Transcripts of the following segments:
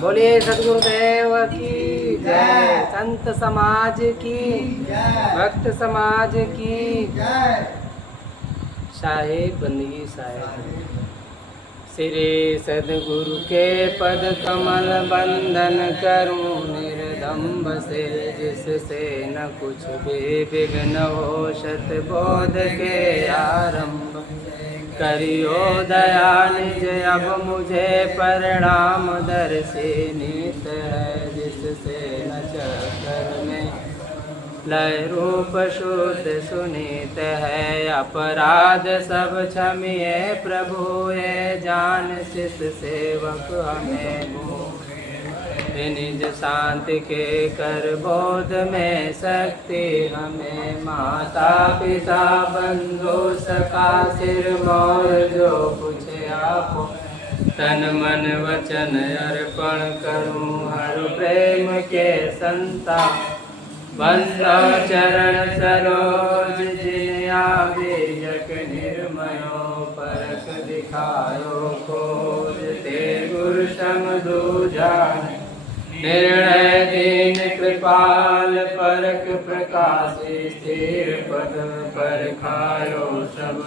बोलिए सदगुरुदेव की जय, संत समाज की जय, भक्त समाज की जय। साहेब बंदगी साहेब। श्री सदगुरु के पद कमल बंदन करूं निर्दम्ब से, जिससे न कुछ भी विघ्न हो शत बोध के आरंभ। करियो दया निज अब मुझे परिणाम दर्शी नीत है, जिससे न चक्कर में लय रूप शुद्ध सुनीत है। अपराध सब क्षमिए प्रभु ये जान शिष सेवक हमें निज शांति के कर बोध में शक्ति हमें। माता पिता बंधु सखा सिर मोर जो कुछ आपो, तन मन वचन अर्पण करूं हर प्रेम के संता। बंदो चरण सरोज जिन आवे जग निर्मयो, परख दिखायो खोज ते गुरु सम दूजान। निर्णय दीन कृपाल परख प्रकाशि, स्थिर पद पर खायो सब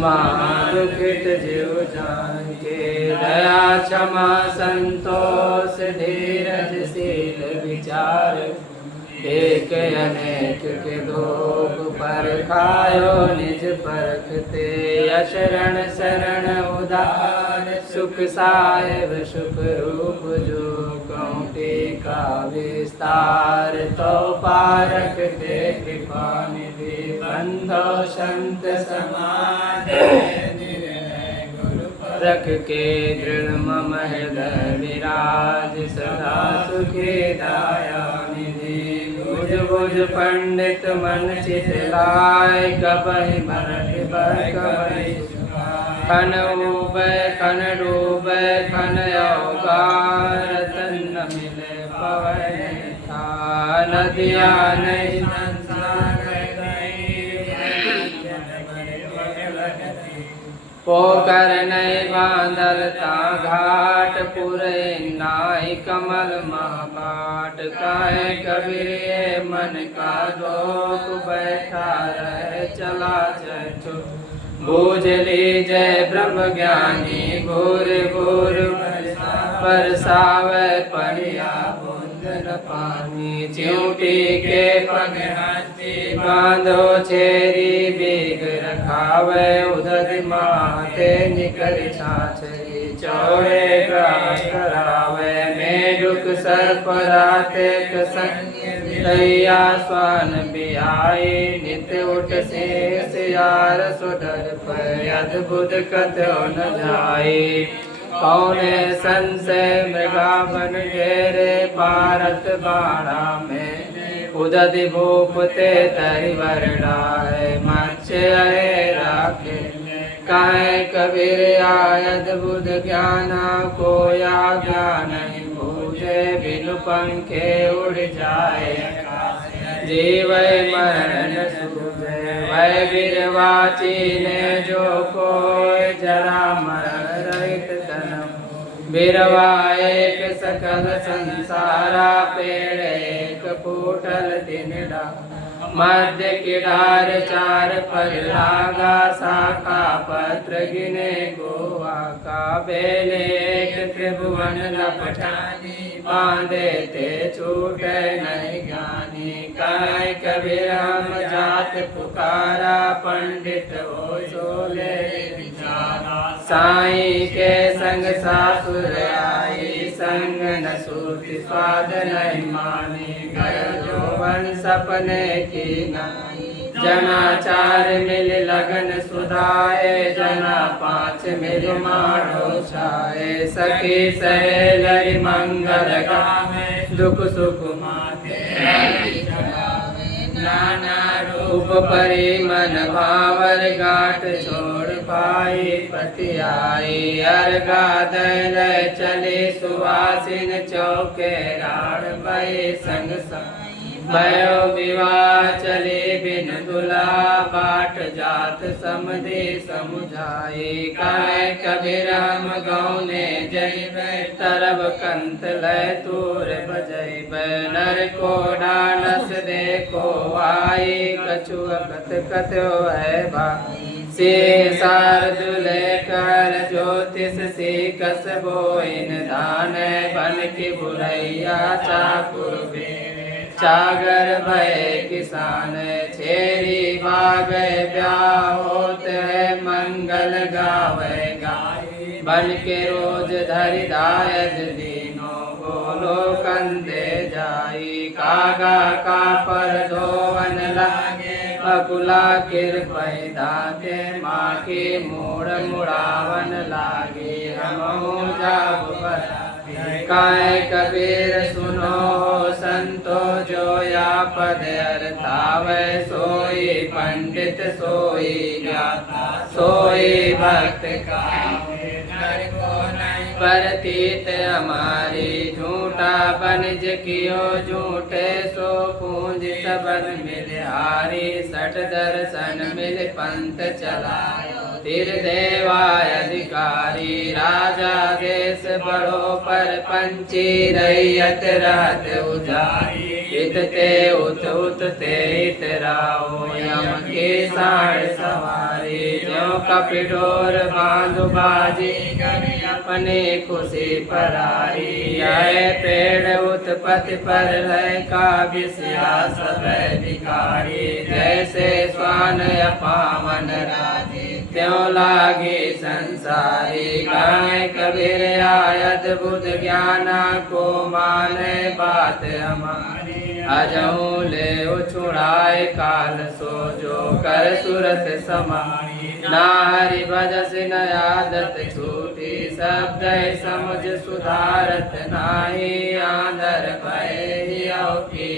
महादुखित जीव जान के। दया क्षमा संतोष धीरज शील विचार, एक अनेक के दोग पर खायो निज परखते। अशरण शरण उदार सुख साहेब सुख रूप जो, कौटे का विस्तार तो पारखते कृपा निधि। बंधो संत समाज रख के दृढ़ मम हृदय विराज, सदा सुखी दाया निधि। बुझ बुझ पंडित मन चित लाय, कबहि मरठ बर कबहि खन उबय खन डूबय खन अवगार। रतन न मिले पवन था नदिया नहीं पोकर नहीं बांधल ता घाट, पुरे नाई कमल महाबाट। काहे कबीर ये मन का दोख, बैठा रहे चला चचो। बूझ लीजय ब्रह्म ज्ञानी घूर घूर, बरसावे पनिया बूंद न पानी। चिंटी के पग हाथी बांधो छेरी, बीग रखावे उदर माथे निकर छाछरी। चौड़े ग्रास करावे मेढुक सर्प राते कसंग, दैया स्वान बिहाई नित उठ शेष यार। सुडर पर अद्भुत कथो न जाई, कौने संशय मृगा बन घेरे। भारत बाणा में उदधि भूपते तरि वरडा है, मत्स्य राखे काहे कबीर आयद बुध ज्ञाना। कोया ज्ञान नहीं बूझे बिनु पंखे उड़ जाए, जीव मरण सूझे। वै वीरवाची ने जो कोय, जरा मरण रहित तनम। बिरवा एक सकल संसारा, पेड़ एक फूटल तिनडा। मध्य किडार चार फल लागा, शाखा पत्र गिने गोवा का। बेल एक त्रिभुवन लपटानी, बांधे ते छूटे नहीं ज्ञानी। काय कबीर हम जात पुकारा, पंडित हो सोले विचारा। साईं के संग सासुर आई, संग न सूति स्वाद नहीं मानी। गयो जोवन सपने की नाई, जनाचार मिल लगन सुधाए। जना पाँच मिल माढ़ो छाए, सखी सहेलरि मंगल गावे। दुख सुख माथे नाना रूप परि मन भावर। गांठ छोड़ पाई पति आई, अर्घा दैल चले सुवासिन। चौके राड़ बहे संग भयो विवाह चले बिन दुला बाट जात समदे समुझाए काय कबीर हम गौने जैब तरब कंत लय तूर बजैब नर को डानस देखो आई कछु कत कत्यो है भाई से शार्दुल कर ज्योतिष से कस बोइन दान बन के बुरैया चाकुर चागर भय किसान छेरी बाग ब्याह होत है मंगल गावे गाय बन के रोज धरि दायज दीनो बोलो कंदे जाई कागा का पर धोवन लागे बकुला किरपै दाते माँ के मोड़ मुड़ावन लागे हमहु जाब बता काय कबीर सुनो संतो जो या पद अर्थावै सोई पंडित सोई ज्ञाता सोई भक्त का परतीत हमारी झूठा बनिज कियो झूठे सो पूंज सबन मिल हारी सठ दर्शन मिल पंथ चलायो तिर देवाय अधिकारी राजा देश बड़ो पर पंची रैयत रात उजारी इत ते उत ते इतराओ यम के साढ़ सवारी जो कपिडोर बांधु बाजी अपने खुशी परारी आए पेड़ उत्पत्ति पर लय का विषया सब अधिकारी जैसे स्वान पावन राजी त्यों लागे संसारी गाय कबीर आयत बुद्ध ज्ञाना को माने बात हमारी अजहू ले उछुड़ाए काल सो जो कर सुरत समाई ना हरि भजस न आदत छूटी शब्द समुझ सुधारत नाही आंधर भय की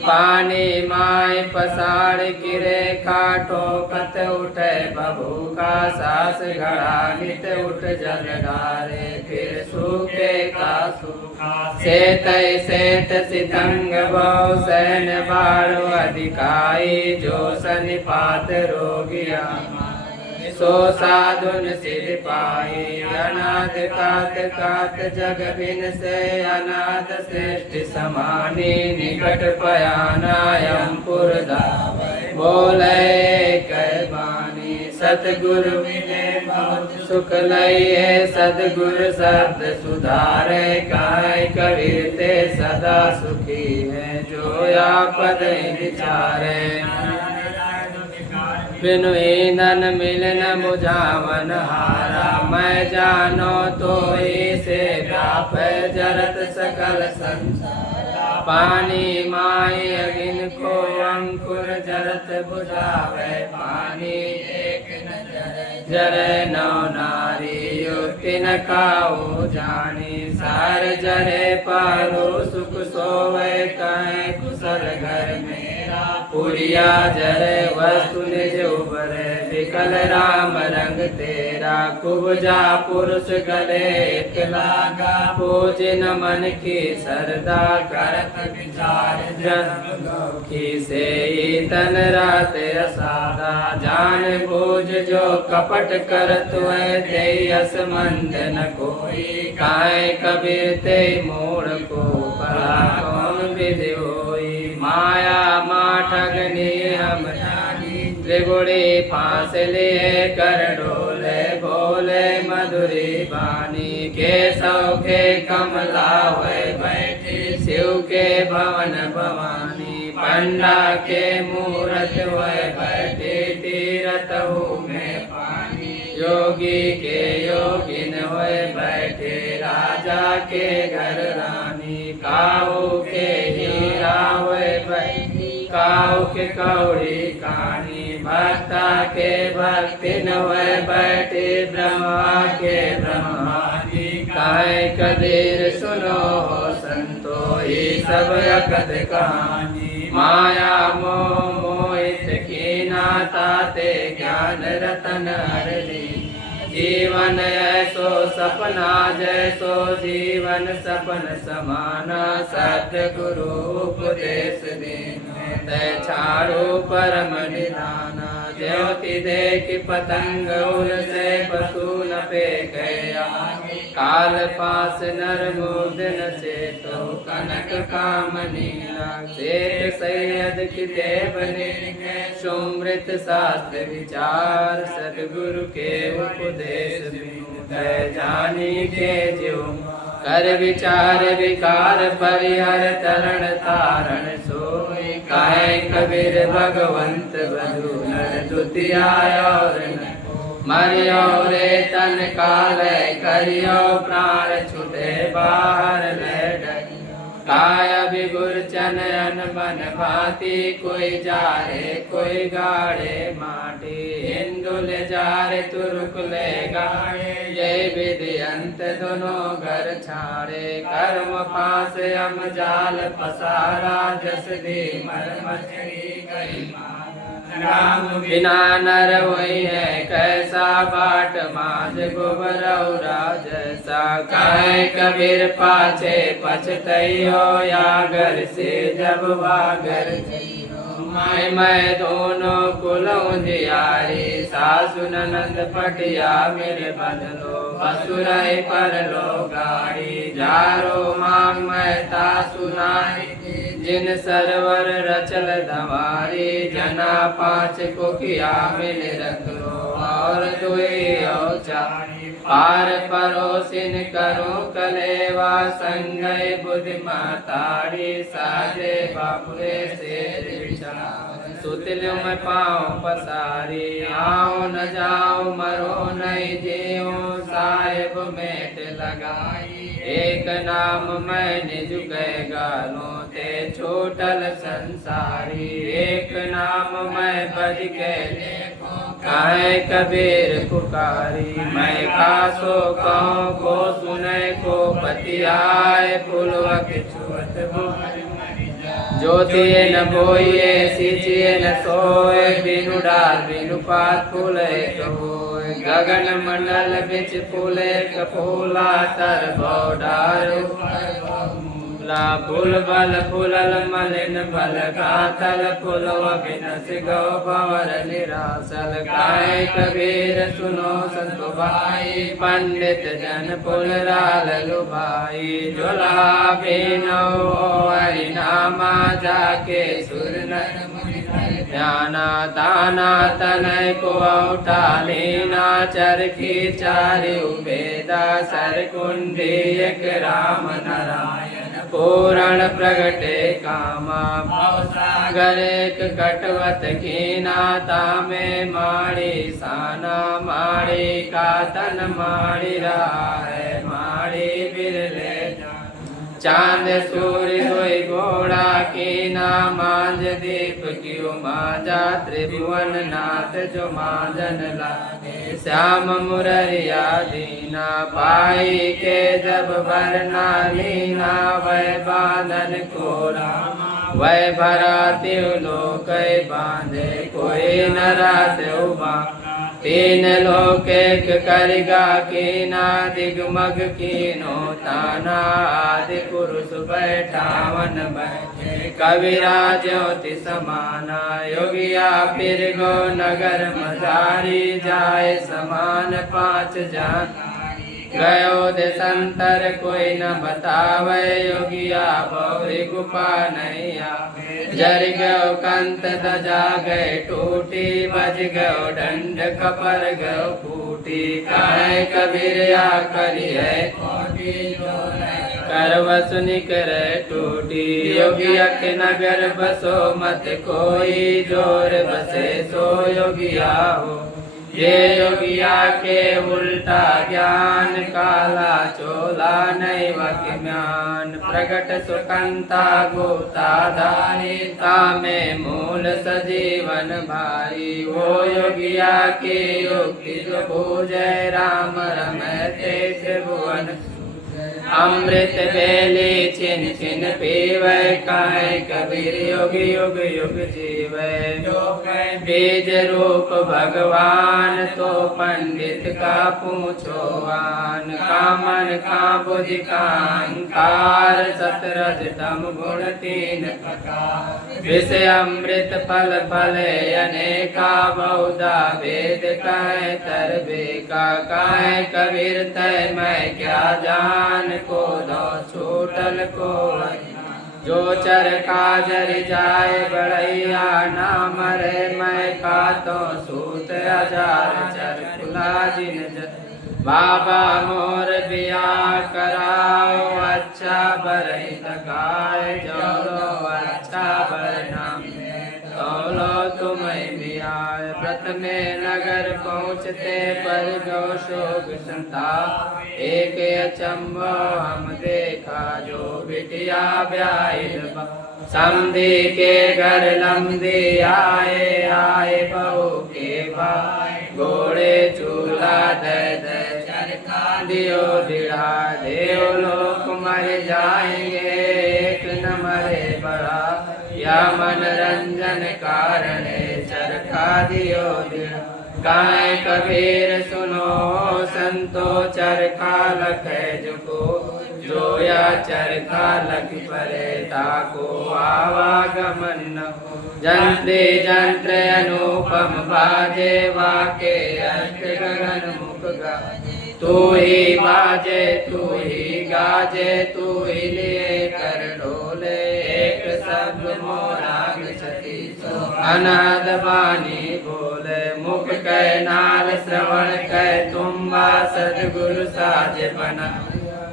पानी माय पसाड़ गिरे काटो कत उठे बबू का सास घड़ा नित उठ जल डारे फिर सूखे का सूखा सेत सितंग बहु सैन बाड़ो अधिकाई जो सनिपात रोगिया सो साधुन सिर पाई अनाथ कात कात जग बिन से अनाथ श्रेष्ठ समानी निकट पयानायम पुरदा बोले कै बानी सतगुरु मिले बहुत सुख लइए सदगुरु शब्द सुधारे काय कबीर ते सदा सुखी है जो या पद विचारे बिनु ईंधन मिलन बुझावन हारा मैं जानो तो से व्याप जरत सकल संसार पानी माय अगिन को अंकुर जरत बुझावे पानी एक नजर जरे नौ नारी युक्ति न काऊ जानी सार जरे पारो सुख सोवे कहे कुशल घर मेरा पुरिया जरे वस्तु निज उबरे विकल राम रंग तेरा कुबजा पुरुष गले एक लागा पूजन मन की सरदा करत विचार जन की से तन रात असादा जान बूझ जो कपट करत देयस मंद न कोई काय कबीर ते मोड़ को भला कौन विधि होई माया माँ ठगनी हम जानी त्रिगुणी फांस लिए कर डोले बोले मधुरी बानी के सौखे कमला हुए बैठी शिव के भवन भवानी पंडा के मूरत हुए बैठे तीरथ में पानी योगी के योगिन हुए बैठे राजा के घर रानी काऊ के हीरा हुए बैठी काऊ के कौड़ी कानी भक्ता के भक्ति न हुए बैठे ब्रह्मा के ब्रह्मानी काय कबीर सुनो संतो ये सब अकथ कहानी माया मोह मोहित की नाता ते ज्ञान रतन हरली जीवन ऐसो सपना जैसो जीवन सपन समाना सद्गुरु उपदेश दीन तय छाड़ो परम निधाना ज्योति देख पतंग उड़ से पशु न पे गया काल पास नर मोदन से तो कनक कामनी सेठ सैयद की देवने सुमृत शास्त्र विचार सदगुरु के उपदेश जानी के जो कर विचार विकार परिहर तरण तारण सोई काहे कबीर भगवंत बधु नर दुतिया और मरियो रे तन काल करियो प्राण छुटे बाहर ले काय विगुर चनयन बन भाती कोई जारे कोई गाड़े माटी हिंदुल जारे तुरुक ले गाड़े जय विधि अंत दोनों घर छाड़े कर्म पास अम जाल पसारा जस दी मर मछली गई राम बिना नर वही है कैसा बाट माज गोबरौरा जैसा कहे कबीर पाछे पछतैयो यागर से जब वागर मैं दोनों कुलों जियारी सासु ननद पटिया मेरे बदलो बसुरई पर लो गाड़ी जारो मांग मैं तासु नारी जिन सरवर रचल धमारी जना पाँच को किया मिल रख लो और दुई और चारी पार परोसिन करो कलेवा संगय बुद्धि माताड़ी साजे बापुरे से सुतलु में पाँव पसारी आओ न जाओ मरो नहीं जियो साहेब मेट लगाई एक नाम मैं निज गालो ते छोटल संसारी एक नाम मैं बज के काहे कबीर पुकारी मैं खासो कहूँ को सुने को पतियाए पुलवक छुअत ज्योतिए न बोइए सींचिए न सोए बिनु डाल बिनु पात फूले कहोए गगन मंडल बिच फूले कफूला तर बौडार फूल बल फूलल मलिन बल गाथल फूलव बिनस गौ भंवर निरासल गाय कबीर सुनो संत भाई पंडित जन फूल राल लुभाई झोला बिनो हरि नामा जाके सुर नर ध्याना ताना तनय को उठालीना चरखी चारि उभेदा सर कुंडी एक राम नारायण पूरण प्रगटे कामा भवसागर एक कटवत कीना तामे माड़ी साना माड़ी का तन माड़ी राय माड़ी बिरले चांद सूर्य हुई घोड़ा कीना मांझ दीप क्यों मांझा त्रिभुवन नाथ जो मांझन लागे श्याम मुररिया दीना पाई के जब भरना लीना वह बांधन कोरा वह भरा त्योलोक बांधे कोई न रात उबा तीन लोक एक करिगा कीना दिगमग कीनो ताना आदि पुरुष बैठावन बैठे कबीरा ज्योति समाना योगिया फिर गो नगर मजारी जाए समान पांच जान गयो देशंतर कोई न बतावे योगिया बौरी गुफा नैया जर गयो कंत दजा गए टूटी बज गयो डंड कपर गयो फूटी काहे कबीर या करी है करवस निकर टूटी योगिया के नगर बसो मत कोई जोर बसे सो योगिया हो ये योगिया के उल्टा ज्ञान काला चोला नैव ज्ञान प्रगट सुकंता गोता धारी तामे मूल सजीवन भारी वो योगिया के योगी जो भूजय राम रमते त्रिभुवन अमृत बेली छिन छिन पीवे काहे कबीर युग युग युग जीवे। बीज रूप भगवान तो पंडित का पूछो आन। कामन का बुद्धि का अहंकार सतरज तम गुण तीन प्रकार। विषय अमृत फल फले अनेका बहुधा वेद कहे तरबे का। काहे कबीर तय मैं क्या जान को दो छूटल को। जो चरखा जर जाए बढ़ैया ना मरे मैं का तो सूत हजार चरखुला जिन जत। बाबा मोर बिया कराओ अच्छा बरई तकाए जोलो अच्छा बरनाम तोलो तुम्हें भी आए। प्रथमे नगर पहुँचते पर गो शोक संता। एक अचंभो हम देखा जो बिटिया ब्याहिल समधी के घर लंबी आए। आए बहू के भाई घोड़े चूल्हा दे दे चरखा दियो दिड़ा। देव लोक मर जाएंगे एक न मरे बड़ा। या मनोरंजन कारण चरखा दियो दिड़ा। गाय कबीर सुनो संतो चरखा लखे जुको। जोया चरखा लख परे ताको आवागमन न हो। जंत्रे जंत्र अनुपम बाजे वाके अष्ट गगन मुख गाजे। तू ही बाजे तू ही गाजे तू ही लिए कर ढोले। एक शब्द मोराग छती सो अनाद बानी बोले। मुख कै नाल श्रवण कै तुम्बा सदगुरु साज बना।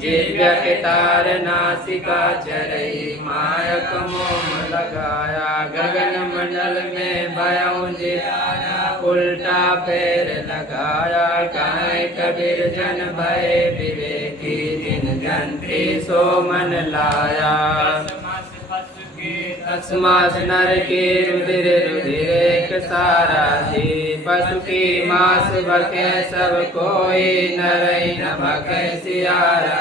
जिव्य के तार नासिका चरई मायक मोम लगाया। गगन मंडल में भयऊ जियारा उल्टा पैर लगाया। काहे कबीर जन भय विवेकी जिन जंत्री सो मन लाया। तस्मास नर की रुधिर रुधिर एक सारा जी। पशु की मांस भके सब कोई नरई न भके सियारा।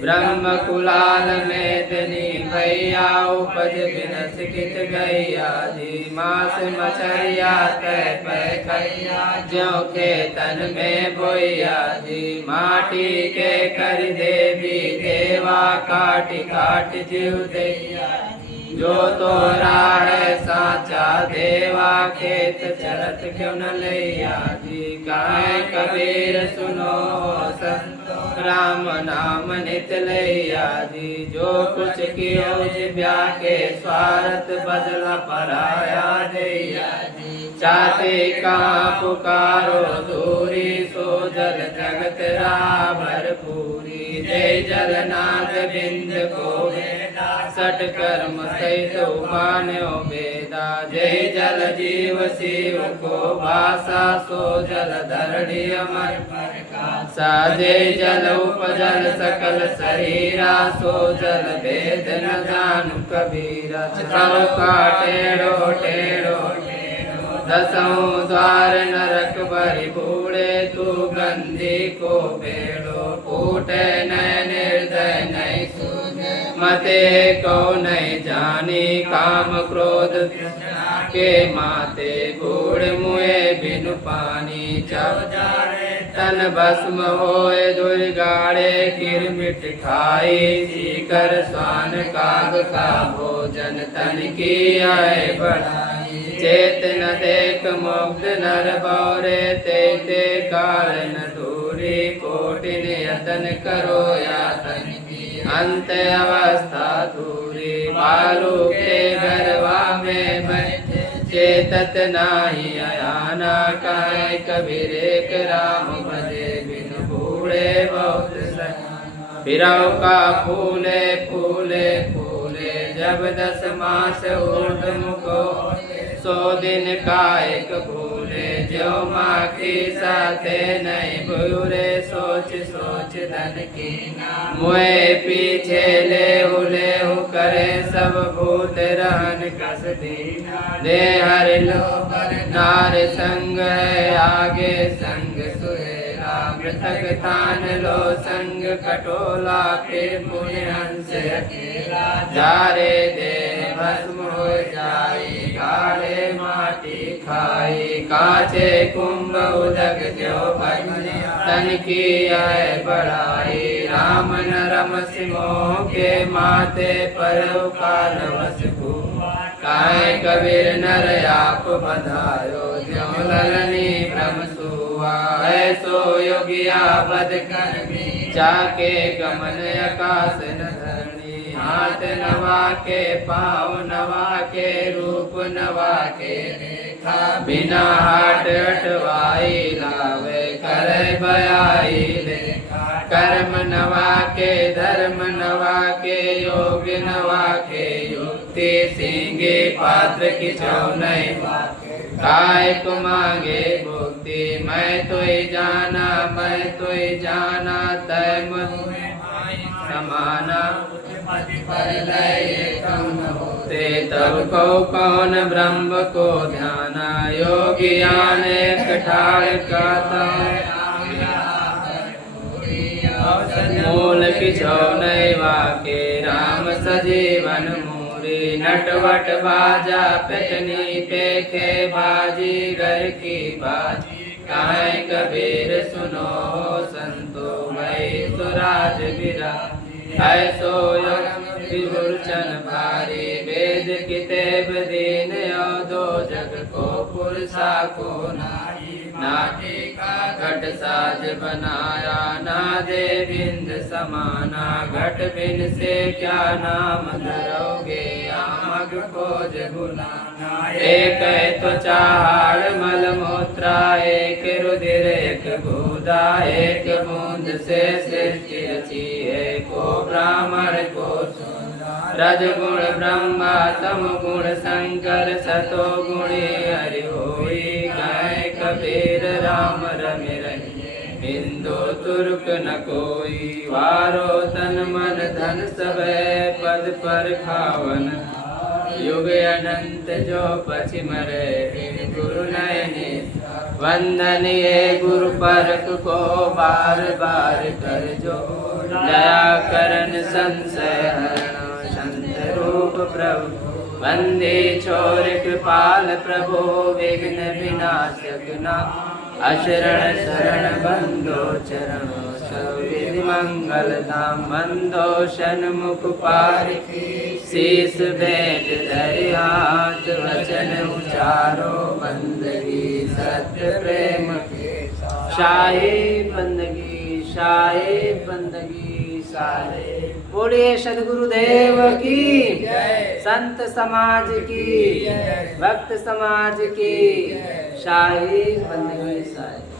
ब्रह्म कुलाल में दनी भैया उपज बिनस कित गैया जी। मांस मछरिया तय पैया ज्यों के तन में बोया जी। माटी के कर देवी देवा काट काट जीव दैया। जो तोरा है साचा देवा खेत चरत क्यों न लैया जी। काहे कबीर सुनो संतो राम नाम नित लैया जी। जो कुछ कियो जिब्या के स्वार्थ बदला पराया दैया जी। चाहते का पुकारो दूरी सो जल जगत रा भरपूरी। जय जलनाथ बिंद को सट कर्म सहित उपान्यो वेदा। जय जल जीव शिव को भाषा सो जल धरणी अमर प्रकाशा। जय जल उपजल सकल शरीरा सो जल भेद न जानु कबीरा। सब का टेढ़ो टेढ़ो दसों द्वार नरक भरी बूढ़े। तू गंधी को बेड़ो फूटे न निर्दय नहीं सूझे। मते को नहीं जानी काम क्रोध के माते। बूढ़ मुए बिनु पानी जब जाए तन भस्म होए। दुर्गाड़े किरमिट खाई सीकर स्वान काग का भोजन तन की आए बढ़ाई। चेत न देख मुग्ध नर बौरे ते ते काल न दूरी। कोटिन यतन करो यातन अंत अवस्था दूरी। बालू के गरवा में बैठे चेतत नाही अयाना। काहे कबीर एक राम भजे बिन बूढ़े बहुत सयाना। बिरव का फूले फूले फूले जब 10 मास ऊर्ध मुको। 100 दिन का एक भूले जो माँ की साथे नहीं बुरे। सोच सोच धन की मुए पीछे ले हु करे सब भूत रहन कस दीना। दे हर लो नार संग है आगे संग सुहेला। मृतक थान लो संग खटोला, फिर पुण्य हंस अकेला, जारे देह भस्म हो जाई, काले माटी खाई, काचे कुंभ उदक जो भजनिया, तन की आय बढ़ाई, राम न रम सिमोह के माथे पर काल वस घूमा, काहे कबीर नर आप बधायो, ज्यों ललनी भ्रम सुआ, ऐसो योगिया बद कर भी, जाके गमन आकाश न धरणी, हाथ नवा के पाँव नवा के रूप नवा के देखा, बिना हाट अटवाई लावे करे बयाई देखा, कर्म नवा के धर्म नवा के योग नवा के युक्ति, सिंगे पात्र की छौ नहीं काय को मांगे भुक्ति, मैं तो जाना मैं तो जाना, तय समाना ते तब को कौन ब्रह्म को ध्याना, योगिया ने कठार कहता, मूल किछो नहीं वाके, राम सजीवन मूरी, नटवट बाजा पेटनी पेखे, बाजी घर की बाजी, काहे कबीर सुनो संतो, मैं सुराज गिरा, ऐसो विभूषण भारी, वेद कितेब दीन दो जग को पुरुषा को नारी, नाटिका घट साज बनाया, ना दे बिंद समाना, घट बिन से क्या नाम धरोगे, आमग खोज बुलाना, एक तो चाहाड़ मल मूत्रा, एक रुधिर एक गोदा, एक बूंद से सृष्टि रची, एको ब्राह्मण को रजगुण ब्रह्मा, तम गुण शंकर, सतो गुणी हरि होई, गाय कबीर राम रमि रही, हिंदू तुर्क न कोई, वारो तन मन धन सब पद पर खावन, युग अनंत जो पछि मरे, गुरु नयनि वंदन ये गुरु परक को, बार बार कर जो, दया करन संशय हरण, संत रूप प्रभु वंदे छोर कृपाल प्रभु, विघ्न विनाशक ना, अशरण शरण बंदो चरण, सब विधि मंगल धाम, बंदो षण्मुख पारखी, शीस भेंट धरि हाथ, वचन उचारो बंदगी, सत्य प्रेम के शाही बंदगी, शाही बंदगी सारे। बोलिए सद्गुरुदेव की, संत समाज की, भक्त समाज की, शाही बंदगी सारे।